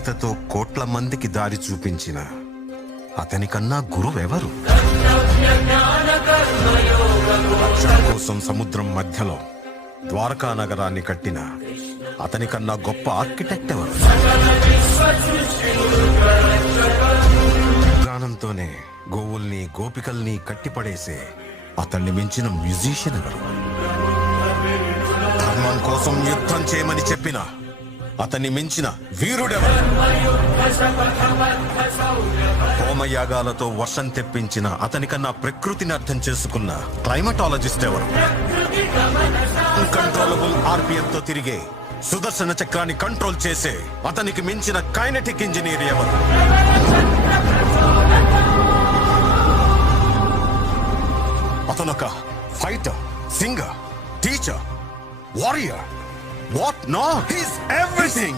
గీతతో కోట్ల మందికి దారి చూపించిన అతనికన్నా గురువెవరు? రక్షణ కోసం సముద్రం మధ్యలో ద్వారకా నగరాన్ని కట్టిన అతనికన్నా గొప్ప ఆర్కిటెక్ట్ ఎవరు? గానంతోనే గోవుల్ని గోపికల్ని కట్టిపడేసే అతన్ని మించిన మ్యూజిషియన్ ఎవరు? ధర్మం కోసం యుద్ధం చేయమని చెప్పిన అతన్ని మించిన వీరుడెవరు? హోమయాగాలతో వర్షం తెప్పించిన అతనికన్నా ప్రకృతిని అర్థం చేసుకున్న క్లైమటాలజిస్ట్ ఎవరు? అన్కంట్రోలబుల్ ఆర్పిఎం తో తిరిగే సుదర్శన చక్రాన్ని కంట్రోల్ చేసే అతనికి మించిన కైనెటిక్ ఇంజనీర్ ఎవరు? అతనొక fighter, singer, teacher, warrior. What not? He's everything!